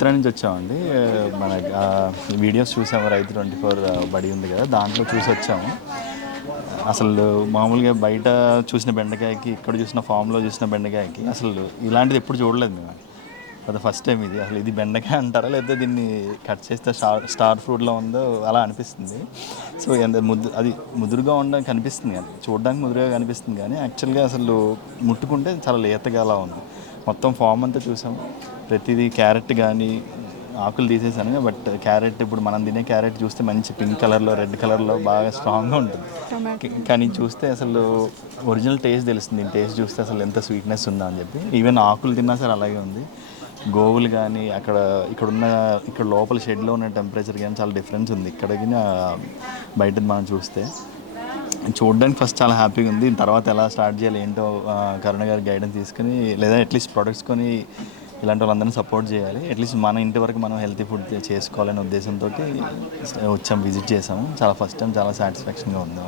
చిత్రం నుంచి వచ్చామండి. మన వీడియోస్ చూసాము, రైతు 24 బడి ఉంది కదా, దాంట్లో చూసి వచ్చాము. అసలు మామూలుగా బయట చూసిన బెండకాయకి, ఇక్కడ చూసిన ఫామ్లో చూసిన బెండకాయకి అసలు ఇలాంటిది ఎప్పుడు చూడలేదు మేము. అది ఫస్ట్ టైం ఇది. అసలు ఇది బెండకాయ అంటారా, లేకపోతే దీన్ని కట్ చేస్తే స్టార్ ఫ్రూట్లో ఉందో అలా అనిపిస్తుంది. సో ఎంత అది ముదురుగా ఉండడం కనిపిస్తుంది, కానీ చూడడానికి ముదురుగా కనిపిస్తుంది, కానీ యాక్చువల్గా అసలు ముట్టుకుంటే చాలా లేతగా అలా ఉంది. మొత్తం ఫామ్ అంతా చూసాము. ప్రతిదీ క్యారెట్ కానీ ఆకులు తీసేసాను, బట్ క్యారెట్ ఇప్పుడు మనం తినే క్యారెట్ చూస్తే మంచి పింక్ కలర్లో, రెడ్ కలర్లో బాగా స్ట్రాంగ్గా ఉంటుంది. కానీ చూస్తే అసలు ఒరిజినల్ టేస్ట్ తెలుస్తుంది. టేస్ట్ చూస్తే అసలు ఎంత స్వీట్నెస్ ఉందా అని చెప్పి. ఈవెన్ ఆకులు తిన్నా సరే అలాగే ఉంది. గోవులు కానీ ఇక్కడ లోపల షెడ్లో ఉన్న టెంపరేచర్ కానీ చాలా డిఫరెన్స్ ఉంది ఇక్కడికి బయటది మనం చూస్తే. చూడడానికి ఫస్ట్ చాలా హ్యాపీగా ఉంది. తర్వాత ఎలా స్టార్ట్ చేయాలి ఏంటో కరుణ గారి గైడెన్స్ తీసుకుని, లేదా అట్లీస్ట్ ప్రొడక్ట్స్ కొని ఇలాంటి వాళ్ళందరినీ సపోర్ట్ చేయాలి. అట్లీస్ట్ మన ఇంటి వరకు మనం హెల్తీ ఫుడ్ చేసుకోవాలనే ఉద్దేశంతో వచ్చాము, విజిట్ చేసాము. చాలా ఫస్ట్ టైం చాలా సాటిస్ఫాక్షన్గా ఉంది.